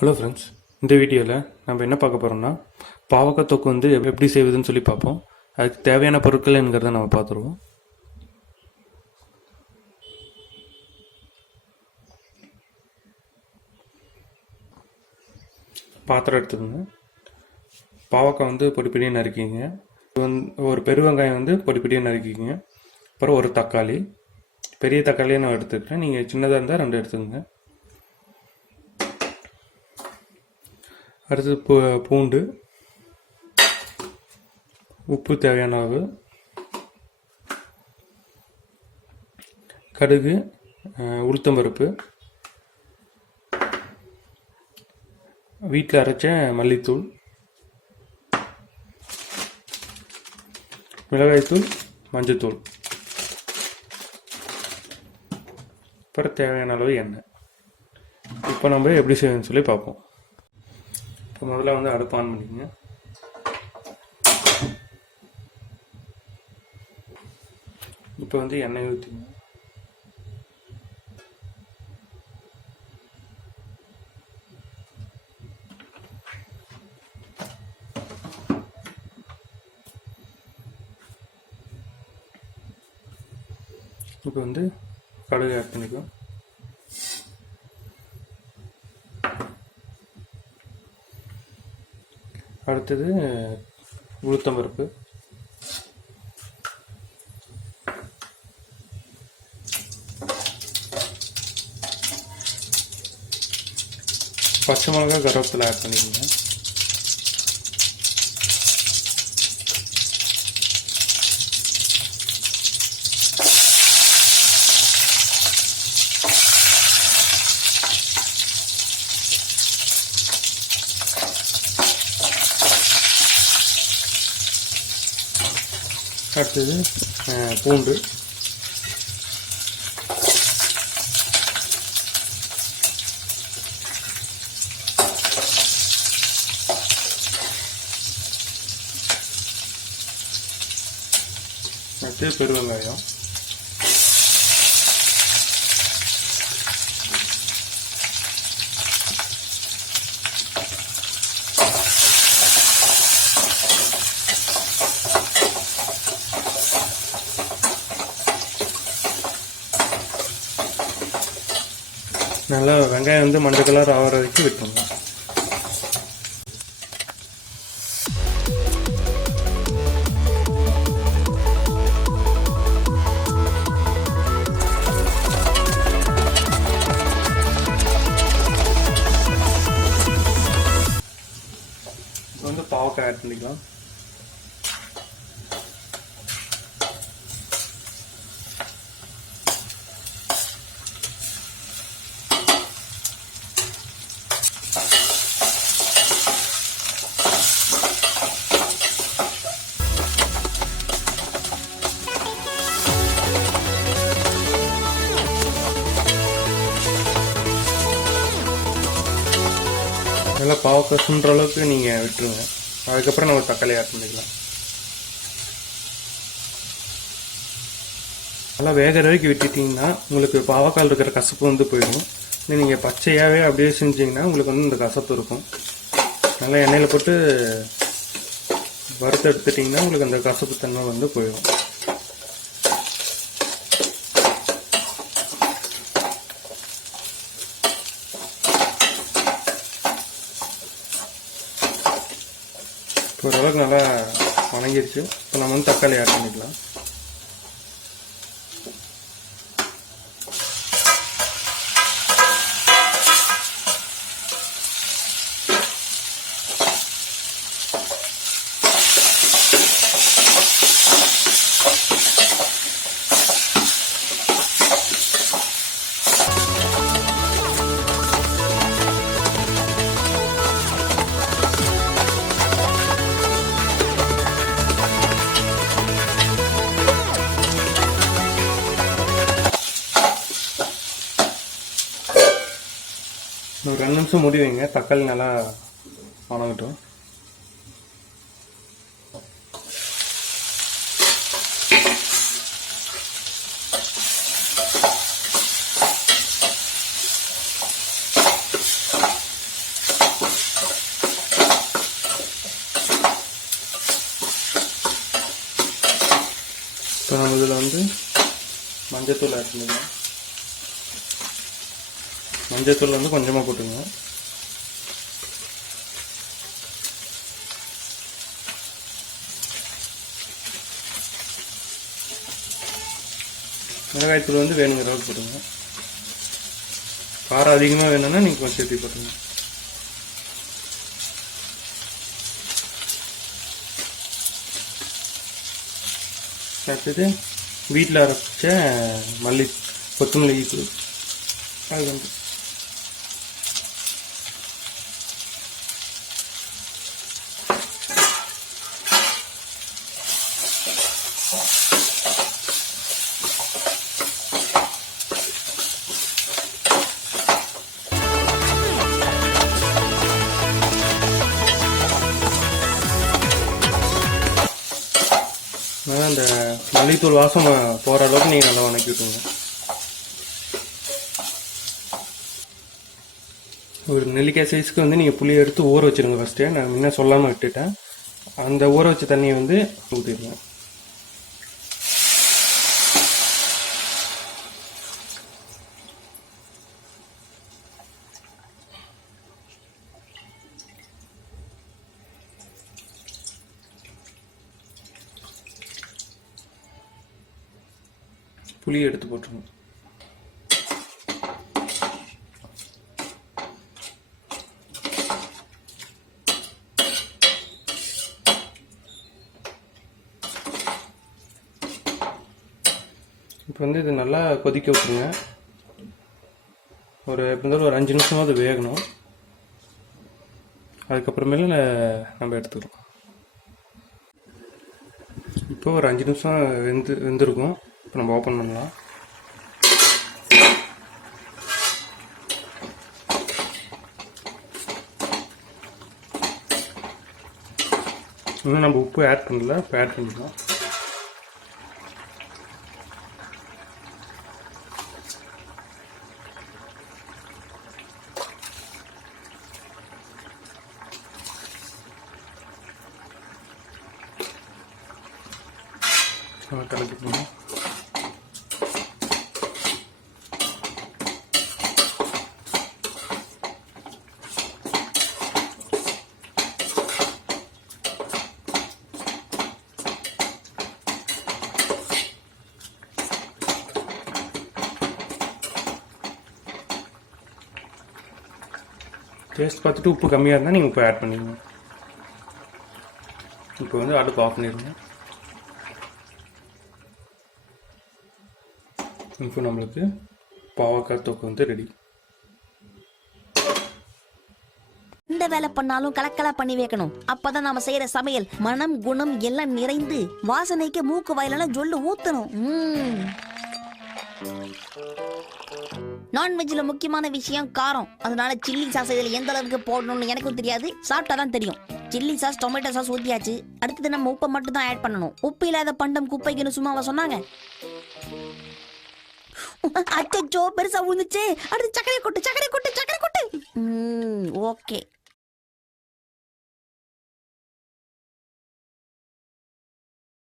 Hello friends, இந்த வீடியோவில் நம்ம என்ன பார்க்க போகிறோம்னா பாவக்காய் தொக்கு வந்து எப்படி செய்வதுன்னு சொல்லி பார்ப்போம். அதுக்கு தேவையான பொருட்கள் என்கிறத நம்ம பார்த்துருவோம். பாத்திரம் எடுத்துக்கோங்க. பாவக்காய் வந்து பொடிப்பொடியாக நறுக்கிங்க. ஒரு பெருவெங்காயம் வந்து பொடிப்பொடியாக நறுக்கிங்க. அப்புறம் ஒரு தக்காளி, பெரிய தக்காளியை நான் எடுத்துக்கிறேன். நீங்கள் சின்னதாக இருந்தால் 2 எடுத்துக்கோங்க. அடுத்து பூண்டு, உப்பு தேவையான அளவு, கடுகு, உளுத்தம்பருப்பு, வீட்டில் அரைச்ச மல்லித்தூள், மிளகாய்த்தூள், மஞ்சத்தூள், அப்புறம் தேவையான அளவு எண்ணெய். இப்போ நம்ம எப்படி செய்யணும்னு சொல்லி பார்ப்போம். இப்போ முதல்ல வந்து அடுப்பு ஆன் பண்ணிக்கங்க. இப்போ வந்து எண்ணெய் ஊற்றிங்க. இப்போ வந்து கடுகு ஆட் பண்ணிக்கலாம். அடுத்தது உளுத்தம்பருப்பு, பச்சை மிளகாய், கருவேப்பிலை ஆட் பண்ணிக்கோங்க. அடுத்தது பூண்டு, அடுத்து பெருவெங்காயம், நல்லா வெங்காயம் வந்து மஞ்சள் கலர் ஆகிற வரைக்கும் விட்டுருங்க. இப்போ வந்து பாவக்காய் ஆட் பண்ணிக்கலாம். நல்லா பாவக்காய் சுண்டுற அளவுக்கு நீங்கள் விட்டுருங்க. அதுக்கப்புறம் நம்ம தக்காளி ஆட் பண்ணிக்கலாம். நல்லா வேகிற வரைக்கும் விட்டுட்டிங்கன்னா உங்களுக்கு பாவக்காயில் இருக்கிற கசப்பு வந்து போயிடும். இல்லை நீங்கள் பச்சையாகவே அப்படியே செஞ்சிங்கன்னா உங்களுக்கு வந்து இந்த கசப்பு இருக்கும். நல்லா எண்ணெயில் போட்டு வறுத்து எடுத்துட்டிங்கன்னா உங்களுக்கு அந்த கசப்பு தன்மை வந்து போயிடும். ஓரளவுக்கு நல்லா வணங்கிடுச்சு. இப்போ நம்ம வந்து தக்காளி ஆட் பண்ணிக்கலாம். ஒரு 2 நிமிஷம் மூடி வைங்க. தக்காளி நல்லா வணங்கட்டும். இப்போ நம்ம இதில் வந்து மஞ்சத்தூள் ஆட் பண்ணிக்கலாம். மஞ்சத்தூள் வந்து கொஞ்சமாக போட்டுங்க. மிளகாய்த்தூள் வந்து வேணுங்கிற அளவுக்கு போட்டுங்க. காரம் அதிகமாக வேணும்னா நீங்கள் கொஞ்சம் சேர்த்து போட்டுங்க. அடுத்தது வீட்டில் அரைச்ச கொத்தமல்லி தூள் அது வந்து அந்த மல்லித்தூள் வாசம் போகிற அளவுக்கு நீங்கள் நல்லா வணக்கி விட்டுங்க. ஒரு நெல்லிக்காய் சைஸ்க்கு வந்து நீங்கள் புளியை எடுத்து ஊற வச்சுருங்க. ஃபஸ்ட்டு நான் முன்ன சொல்லாமல் விட்டுட்டேன். அந்த ஊற வச்ச தண்ணியை வந்து ஊற்றிடுங்க. புளியை எடுத்து போட்டுருங்க. இப்போ வந்து இது நல்லா கொதிக்க விட்டுருங்க. எப்படி இருந்தாலும் ஒரு 5 நிமிஷமாவது வேகணும். அதுக்கப்புறமேல நம்ம எடுத்துக்கிறோம். இப்போ ஒரு 5 நிமிஷம் வெந்திருக்கும். இப்போ நம்ம ஓப்பன் பண்ணலாம். இன்னும் நம்ம உப்பு ஆட் பண்ணல. இப்போ ஆட் பண்ணிக்கலாம். கலக்கிக்கணும். டேஸ்ட் பார்த்துட்டு உப்பு கம்மியாக இருந்தால் நீங்கள் உப்பு ஆட் பண்ணிக்கணும். இப்போ வந்து அடுப்பு ஆஃப் பண்ணிடுங்க. இப்போ நம்மளுக்கு பாவக்காய் தொக்கு வந்து ரெடி. எந்த வேலை பண்ணாலும் கலக்கலா பண்ணி வைக்கணும். அப்பதான் நாம செய்யற சமையல் மனம் குணம் எல்லாம் நிறைந்து வாசனைக்கு மூக்கு வாயிலான ஜொல்லு ஊத்தணும். நான்வெஜ்ல முக்கியமான விஷயம் காரம். அதனால சில்லி சாஸ் இதுல எந்த அளவுக்கு போடணும்னு எனக்கும் தெரியாது, சாப்பிட்டாதான் தெரியும். சில்லி சாஸ் டொமேட்டோ சாஸ் ஊத்தியாச்சு. அடுத்தது நம்ம உப்பை மட்டும் தான் ஆட் பண்ணணும். உப்பு இல்லாத பண்டம் குப்பைக்குன்னு சும்மாவா சொன்னாங்க? அச்சோ பெருசா விழுந்துச்சு. அடுத்து சக்கரை கொட்டு. ஓகே.